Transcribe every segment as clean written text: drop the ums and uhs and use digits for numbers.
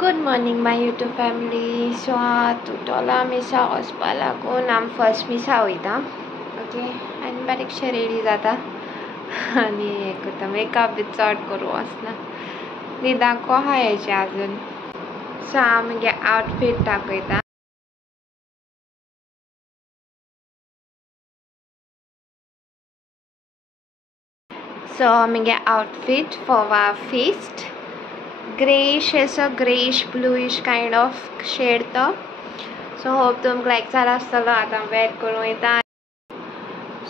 Good morning my YouTube family. So tutola misa ospa लागून आम first मिसा वयता ओके आनी बारीकशें रेडी जाता आनी हें करता मेकअप बी चड करूं वचना न्हिदांको आहा हेजें आजून सो हांव म्हगे आउटफीट दाखयता सो म्हगे आउटफीट फॉर आवर feast greyish असो greyish bluish kind of shade तो सो होप तुमकां लायक जाला आसतलो आतां वेअर करूं येता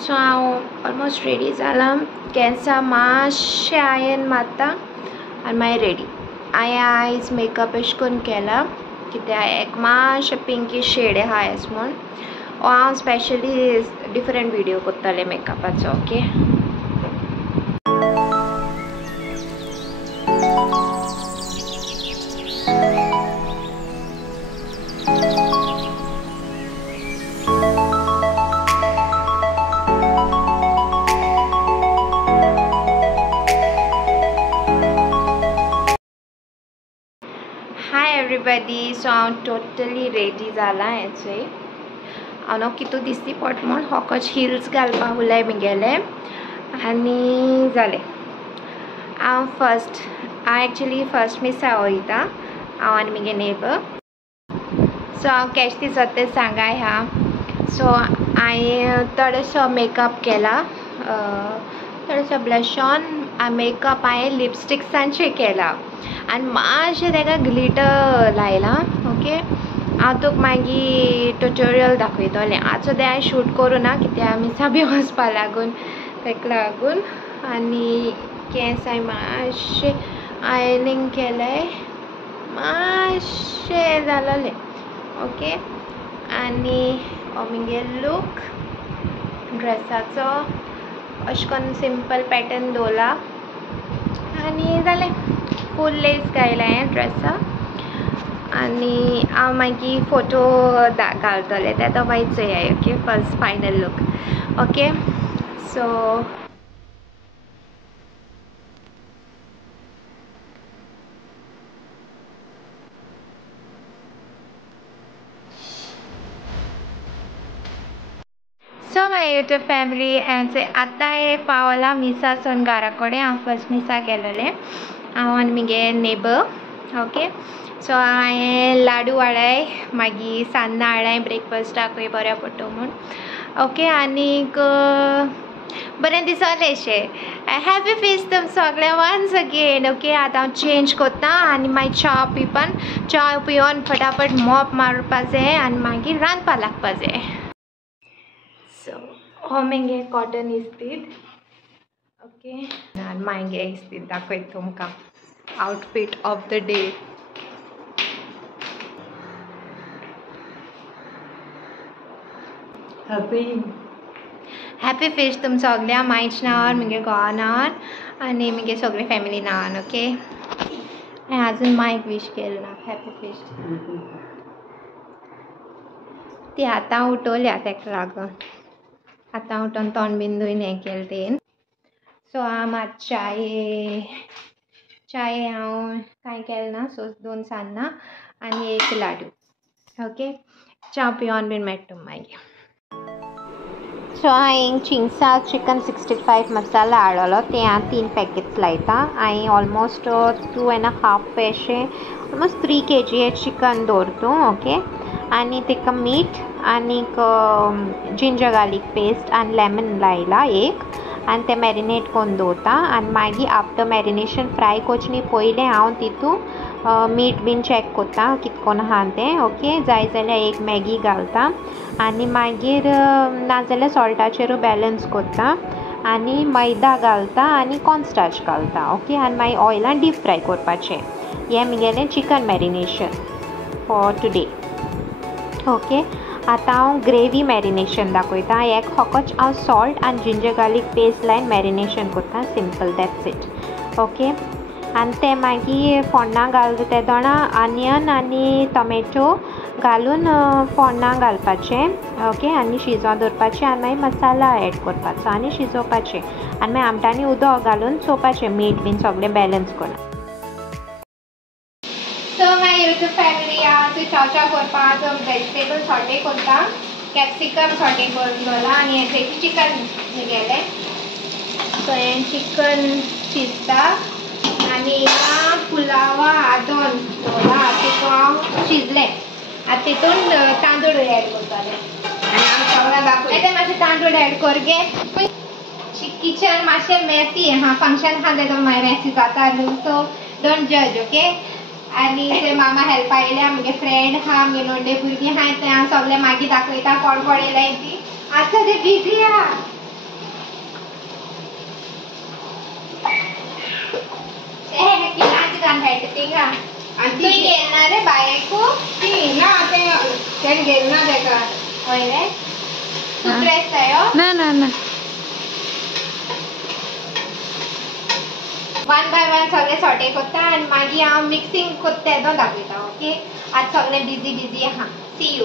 सो हांव ऑलमोस्ट रेडी जालां केंसां मातशें आयन मारता आनी मागीर रेडी आयज मेकअप अशें करून केला कित्याक एक मातशें पिंकीश शेड आहा एस म्हूण हांव स्पेशली डिफरंट व्हिडियो करतलें मेकअपाचो ओके हाय एवरीबडी सो हांव टोटली रेडी जालां हेचे हांव कितू दिसती पड म्हूण होकोच हिल्स घालपाक उलय म्हगेले आनी जालें हांव एक्चुली फर्स्ट मिसा वयता हांव आनी म्हगे नेबर सो हांव केश दिसता तें सांगाय हा सो हांवें थोडोसो मेकअप केला थोडोसो ब्लश ऑन मेकअप हांवें लिपस्टिक्सांचेर केला आनी मातशें ताका ग्लिटर लायलां ओके हांव तुका मागीर ट्युटोरियल दाखयतलें आज सद्या हांवें शूट करूं ना कित्याक मिसा बी वचपा लागून ताका लागून आनी केंस हांवें मातशें आयनींग केलें मातशें जालोलें ओके आनी हो म्हगे लूक ड्रेसाचो अशें करून सिंपल पॅटर्न दवरला आनी जालें फूल लेस घायला हांवें ड्रेसा आनी हांव मागीर फोटो घालतलें तें मागीर चोया okay first final look okay so so my YouTube family आतां हें पावलां मिसा सोन घरा कडेन हांव फर्स्ट मिसा गेलोलें हांव आनी म्हगे नेबर ओके सो हांवें लाडू हाडाय मागीर सान्नां हाडाय ब्रेकफास्टाकूय बऱ्या पडटा म्हूण ओके आनीक बरें दिसलें अशें हॅपी फेस्ट तुम सगळें वन्स अगेन ओके आतां हांव चेंज कोत्ता आनी मागीर च्या पिवन फटाफट मॉप मारपा जाय आनी मागीर रांदपा लागपा जाय सो हो म्हगे कॉटन इस्तीद ओके आनी मागे इस्तीद दाखयता तुमकां outfit of the day happy feast तुम सगळ्या मायच्या नांवार म्हगे घोवा नांवार आनी म्हगे सगळे फॅमिली नांवान ओके हांवें आजून मायक वीश केलें ना हॅपी फेस्ट ती आतां उठोवल्या ताका लागून आतां उठोन तोंड बीन धुवन हें केलें तें सो हांव मात चाये हांव कांय केलें ना सो 2 सान्नां आनी 1 लाडू ओके च्या पिवन बीन मेळटा मागीर सो हांवें चिंग्सा चिकन 65 मसाला हाडलो तें हांव 3 पॅकेट्स लायता हांवें ऑलमोस्ट 2.5 पेशे ऑलमोस्ट 3 kg हें चिकन दवरतूं ओके आनी ताका मीठ आनीक जिंजर गार्लीक पेस्ट आनी लेमन लायला 1 आनी तें मॅरिनेट करून दवरता आनी मागीर आफ्टर मॅरिनेशन फ्राय करचे पयलें हांव तितू मीठ बीन चॅक कोत्ता कितकोन आहा तें ओके जाय जाल्यार 1 मॅगी घालता आनी मागीर नाजाल्यार सॉल्टाचेरूय बॅलन्स कोत्ता आनी मैदा घालता आनी कॉर्नस्टार्च घालता ओके आनी मागीर ऑयलान डीप फ्राय करपाचें हें म्हगेलें chicken marination for today okay आतां हांव ग्रेवी मॅरिनेशन दाखयता एक होकोच हांव सॉल्ट आनी जिंजर गार्लीक पेस्ट लायन मॅरिनेशन कोत्ता सिंपल दॅट्स इट ओके आनी तें मागीर फोण्णां घालता ते दोणा आनियन आनी टोमॅटो घालून फोण्णां घालपाचें ओके आनी शिजोवन दवरपाचें आनी मागीर मसाला एड करपाचो आनी शिजोवपाचें आनी मागीर आमटानी उदक घालून चोवपाचें मीठ बीन सगळें बॅलन्स करून So my YouTube family आज चाव चाव करपा आज वेजिटेबल सॉटे करता कॅप्सिकम सॉटे करून दवरला आनी हेजे चिकन गेले सो हें चिकन शिजता आनी हिंगा पुलावा आदोन दवरला तितून हांव शिजलें आतां तितून तांदूळ एड करतलें आनी हांव सगळें दाखयता येता मातशें तांदूळ एड कर गे किचन मातशें मेसी हां फंक्शन आहा तेजो मेसी जाता न्हू सो डोंट जज ओके आनी ते मामा हेल्पा येयल्या आमगे फ्रेंड आहा आमगे नोंडे भुरगीं आहाय ते हांव सगळें मागीर दाखयता कोण कोण येयल्याय ती आतां ते बिजी आहा किलांच घाल हेड थिंगा आनी ती गेलना रे बायको ती ना तें गेलना तेका हय रे तूं प्रेस जायो ना ना ना वन बाय वन सगळे सॉटे करता आनी मागीर हांव मिक्सिंग करता तेदो दाखयता ओके आज सगळे बिजी बिजी आहा सी यू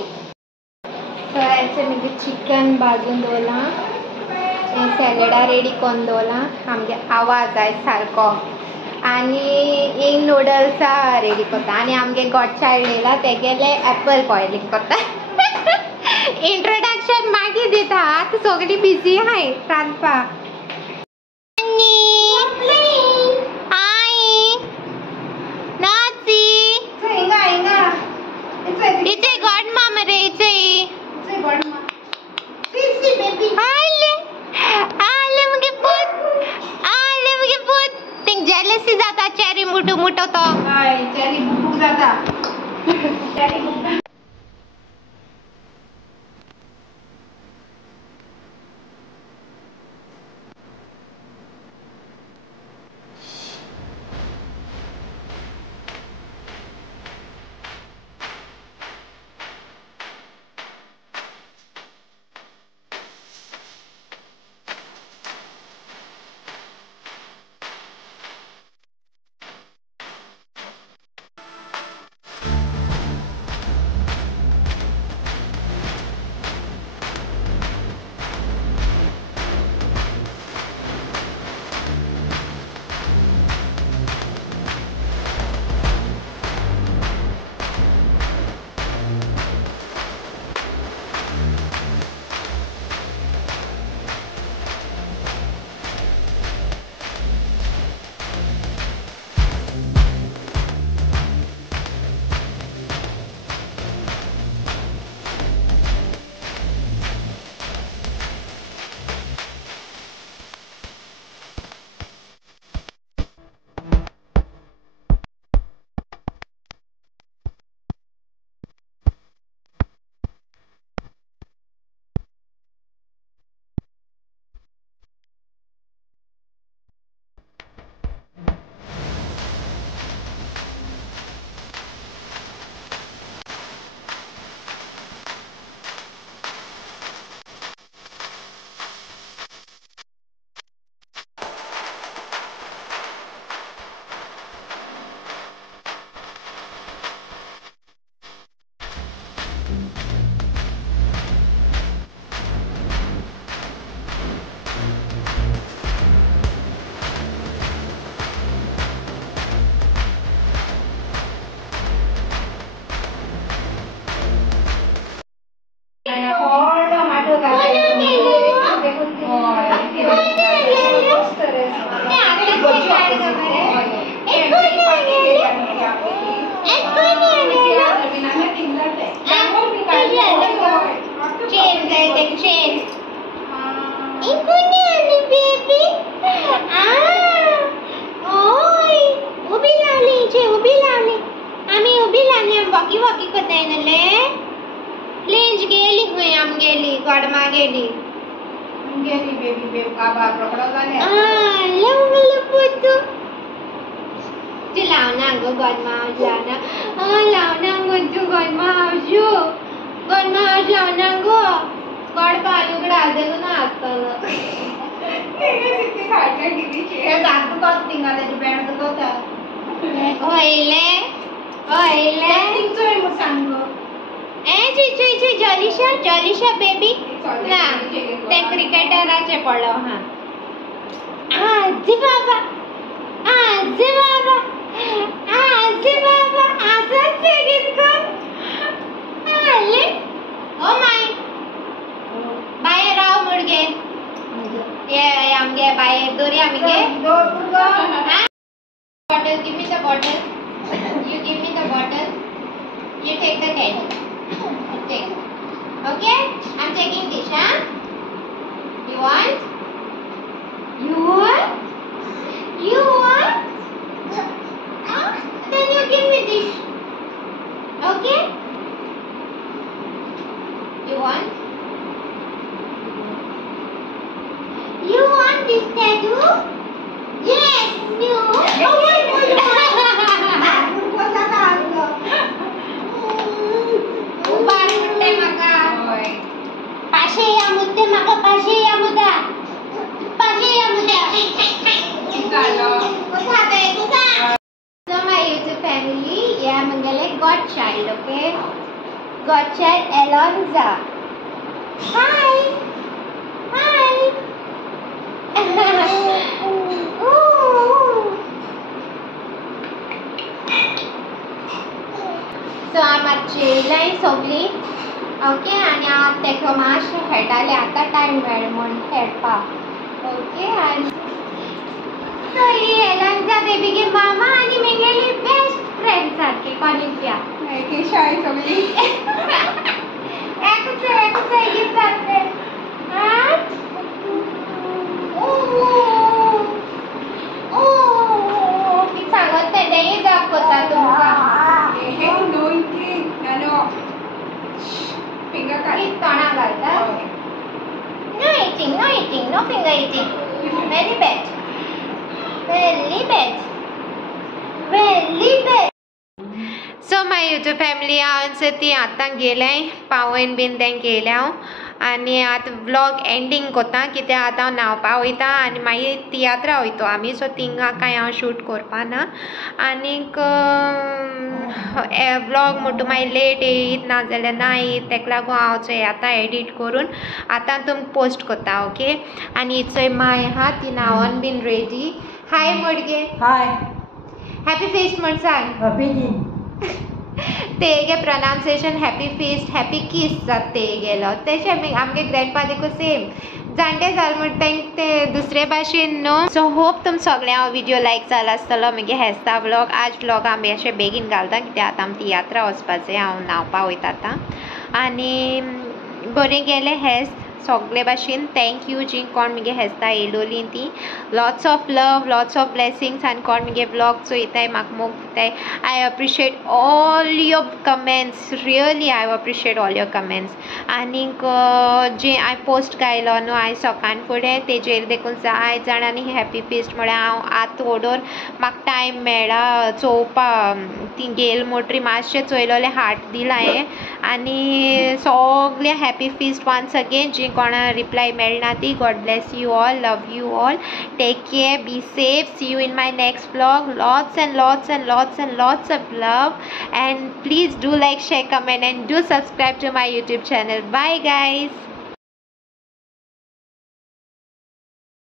सो हेचे मागीर चिकन भाजून दवरला सॅलडा रेडी करून दवरला आमगे आवाज जाय सारको आनी इंग नूडल्सा रेडी करता आनी आमगे गॉड चायल्ड येयला तेगेले एप्पल बॉयलिंग करता इंट्रोडक्शन मागीर दिता आतां सगळीं बिजी आहाय रांदपाक It's a godmama, it's a godmama. See, baby. मुझे बहुत think jealousy जाता चेरी मुटू मुटो तो हाय चेरी मुटू जाता चेरी मुटू जॉलिशा बेबी ना ते क्रिकेटराचे पडलो हा आजी बाबा आजी बाबा आजी बाबा आजी ही आहे म्हगेले god child. Okay, god child एलॉन्जा. Hi hi. सो हांव जेवलाय सगळीं. ओके, आनी हांव तेका मातशें खेळटालें. आतां टायम मेळ्ळो म्हूण खेळपाक. ओके, आनी सो ही एलॉन्जा बेबीगे मामा आनी म्हगेली बेस्ट फ्रेंड सारकी कॉलेजच्या. शाळेत सगळी एकूच एक जाते. ती सांगत तेंय दाखवता तुमकां. फिंगर काढ. ती तोंडां घालता. No eating, no finger eating. Very bad. So my YouTube family, हांव ती आतां गेलें पावोवन बीन तें गेलें हांव. आनी आतां व्लॉग एंडींग कोत्ता कित्याक आतां हांव न्हांवपा वयता आनी मागीर तियात्रा वयता आमी. सो थिंगा कांय हांव शूट कोरपा ना. आनीक व्लॉग म्हणटा मागीर लेट येयत ना जाल्यार ना येयत, तेका लागून हांव चोय आतां एडीट करून आतां तुमकां पोस्ट कोत्ता. ओके, आनी चोय माय आहा ती न्हांवोन बीन रेडी. हाय मोडगे. हाय. हॅपी फेस्ट म्हण सांग. तेगे प्रोनाउन्सिएशन हॅपी फेस्ट हॅपी किस जाता तेगेलो. तेशें आमगे ग्रँडफादरको सेम. जाणटे जाल म्हण ते दुसरे भाशेन न्हू. सो होप तुम सगळ्यां व्हिडिओ लायक जाला आसतलो म्हगे हेस्ता व्लॉग. आज व्लॉग हांव अशें बेगीन घालता कित्याक आतां आमी तियात्रा वचपाचें. हांव न्हांवपा वयता आतां. आनी बरें गेलें हेस्त सगळे भाशेन. थँक्यू जी कोण म्हगे हेस्ता येयलोलीं ती. Lots of love, lots of blessings. आनी कोण म्हगे व्लॉग चोयताय म्हाका मोग दिताय. I appreciate all your comments. Really I appreciate all your comments. आनीक जे हांवें पोस्ट घायलो न्हू आयज सकाळ फुडें तेजेर देखून जाय जाणांनी हॅपी फेस्ट म्हळ्यार हांव आतां ओडोर म्हाका टायम मेळ्ळा चोवपा. ती गेल मोटरी मातशें चोयलोलें हार्ट दिला हांवें. आनी सगळे हॅपी फेस्ट वन्स अगेन. जी कोणा रिप्लाय मेळना ती. God bless you all. Love you all. Take care. Be safe. See you in my next vlog. Lots and lots and lots and lots of love. And please do like, share, comment and do subscribe to my YouTube channel. Bye guys.